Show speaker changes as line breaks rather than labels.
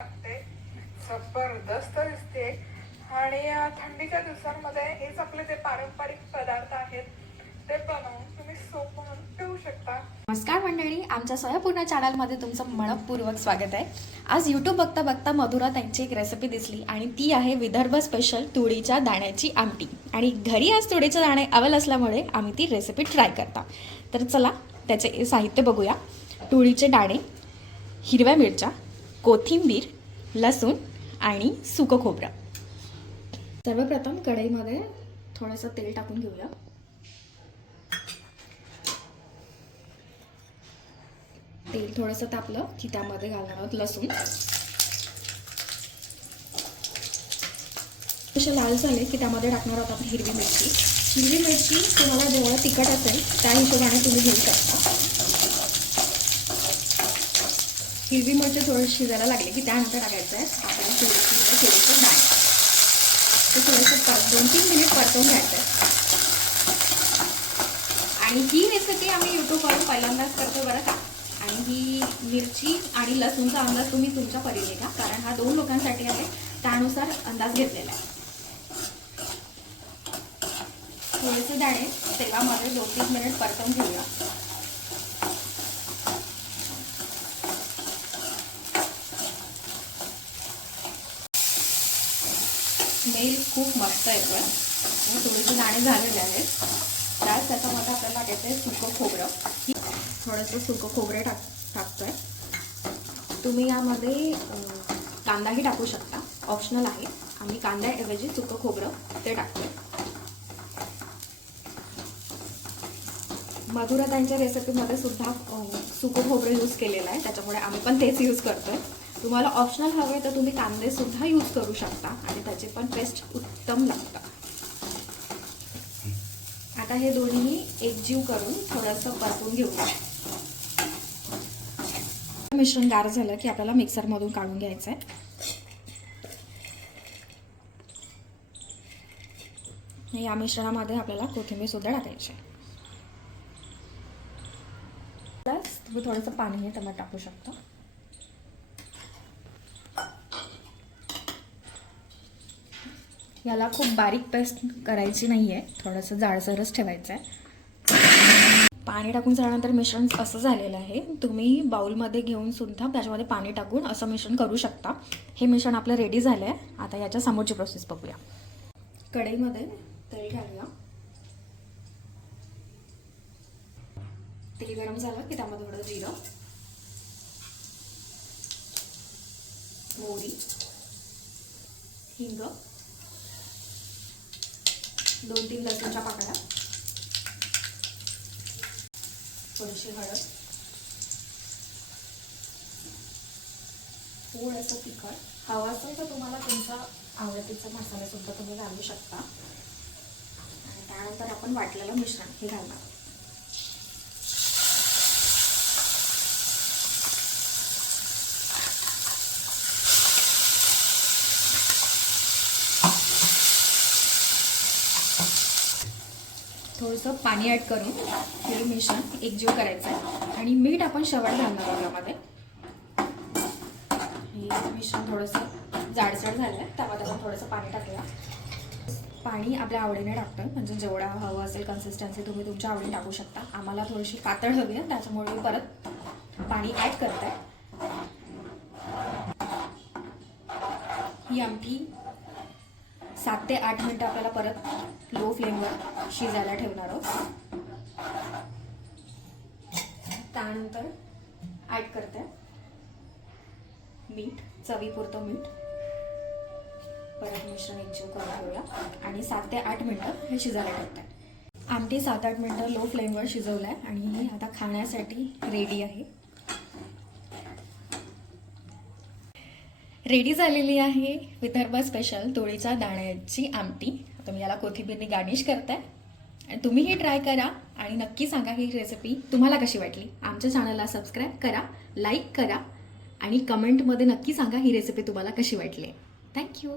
लागते. जबरदस्त दिसते. आणि थंडीच्या दिवसांमध्ये हेच आपले जे पारंपरिक पदार्थ आहेत ते बनवून तुम्ही सोप म्हणून पिऊ शकता.
नमस्कार मंडळी आमच्या स्वयंपूर्ण चॅनलमध्ये तुमचं मनपूर्वक स्वागत आहे. आज यूट्यूब बघता बघता मधुरा त्यांची एक रेसिपी दिसली आणि ती आहे विदर्भ स्पेशल तुळीच्या दाण्याची आमटी. आणि घरी आज तुळीचे दाणे अवेल असल्यामुळे आम्ही ती रेसिपी ट्राय करता. तर चला त्याचे साहित्य बघूया. तुळीचे दाणे हिरव्या मिरच्या कोथिंबीर लसूण आणि सुकं खोबरं. सर्वप्रथम कढईमध्ये थोडंसं तेल टाकून घेऊया. तेल थोडंसं तापलं की त्यामध्ये घालणार आहोत लसूण. असे लाल झाले की त्यामध्ये टाकणार आहोत आपण हिरवी मिरची. हिरवी मिरची तुम्हाला जेवढं तिखट असेल त्या हिशोबाने तुम्ही घेऊ शकता. हिरवी मिरची थोडी शिजायला लागली की त्यानंतर टाकायचं आहे. आपल्याला थोडीशी थोडीशी डाळ. ते थोडंसं पर दोन तीन मिनिट परतवून घ्यायचं आहे आणि ही रेसिपी आम्ही यूट्यूबवरून पहिल्यांदाच करतो बरं का? आणि ही मिरची आणि लसूणचा अंदाज तुम्ही तुमच्या परीने घ्या कारण हा दोन लोकांसाठी आहे. त्यानुसार अंदाज घेतलेला आहे. थोडेसे दाणे तेलामध्ये दोन तीन मिनिट परतवून घेऊया. स्मेल खूप मस्त येतो आणि थोडेसे दाणे झालेले आहेत. त्याच त्याच्यामध्ये आपल्याला टाकायचं आहे सुकं खोबरं. थोडंसं सुकं खोबरं टाक टाकतोय. तुम्ही यामध्ये कांदाही टाकू शकता. ऑप्शनल आहे. आम्ही कांद्याऐवजी सुकं खोबरं ते टाकतो आहे मधुरा त्यांच्या रेसिपीमध्ये सुद्धा सुकं खोबरं यूज केलेलं आहे. त्याच्यामुळे आम्ही पण तेच यूज करतो आहे तुम्हाला ऑप्शनल हवे तर तुम्ही कांदे सुद्धा यूज करू शकता आणि त्याचे पण टेस्ट उत्तम लागतात. आता हे दोन्ही एकजीव करून थोडंसं परतून घेऊया मिश्रण गार झालं की आपल्याला मिक्सरमधून काढून घ्यायचं आहे या मिश्रणामध्ये आपल्याला कोथिंबीर सुद्धा टाकायची आहे. प्लस तुम्ही थोडंसं पाणीही त्यामध्ये टाकू शकता. याला खूप बारीक पेस्ट करायची नाही आहे थोडंसं जाडसरच ठेवायचं आहे पाणी टाकून झाल्यानंतर मिश्रण असं झालेलं आहे. तुम्ही बाऊलमध्ये घेऊन सुद्धा त्याच्यामध्ये पाणी टाकून असं मिश्रण करू शकता. हे मिश्रण आपलं रेडी झालं आहे आता याच्या समोरची प्रोसेस बघूया. कढईमध्ये तेल घालूया. तेल गरम झालं की त्यामध्ये थोडं जिरं मोरी हिंग दोन तीन लसूणच्या पाकळ्या. थोडीशी हळद. थोडंसं तिखट. हवा असेल तर तुम्हाला तुमचा आवडतीचा मसाला सुद्धा तुम्ही घालू शकता. आणि त्यानंतर आपण वाटलेलं मिश्रण हे घालणार थोडंसं पाणी ॲड करून हे मिश्रण एकजीव करायचं आहे. आणि मीठ आपण शेवट घालणार आहोत यामध्ये. हे मिश्रण थोडंसं जाडसड झालं आहे त्यामध्ये आपण थोडंसं पाणी टाकूया. पाणी आपल्या आवडीने टाकतो म्हणजे जेवढा हवं असेल कन्सिस्टन्सी तुम्ही तुमच्या आवडीने टाकू शकता. आम्हाला थोडीशी पातळ हवी आहे त्याच्यामुळे मी परत पाणी ॲड करत आहे ही आमटी सात ते आठ मिनटं आपल्याला परत लो फ्लेमवर शिजायला ठेवणार आहोत. त्यानंतर ॲड करते. मीठ चवीपुरतं मीठ परत मिश्रण एकजीव करून घेऊया. आणि सात ते आठ मिनटं हे शिजायला ठेवते. आमटी सात आठ मिनटं लो फ्लेमवर शिजवलं आहे आणि ही आता खाण्यासाठी रेडी आहे. रेडी झालेली आहे विदर्भ स्पेशल तोळीच्या दाण्याची आमटी. तुम्ही याला कोथिंबीरने गार्निश करताय. आणि तुम्हीही ट्राय करा आणि नक्की सांगा ही रेसिपी तुम्हाला कशी वाटली. आमच्या चॅनलला सबस्क्राईब करा लाईक करा आणि कमेंटमध्ये नक्की सांगा ही रेसिपी तुम्हाला कशी वाटली. थँक्यू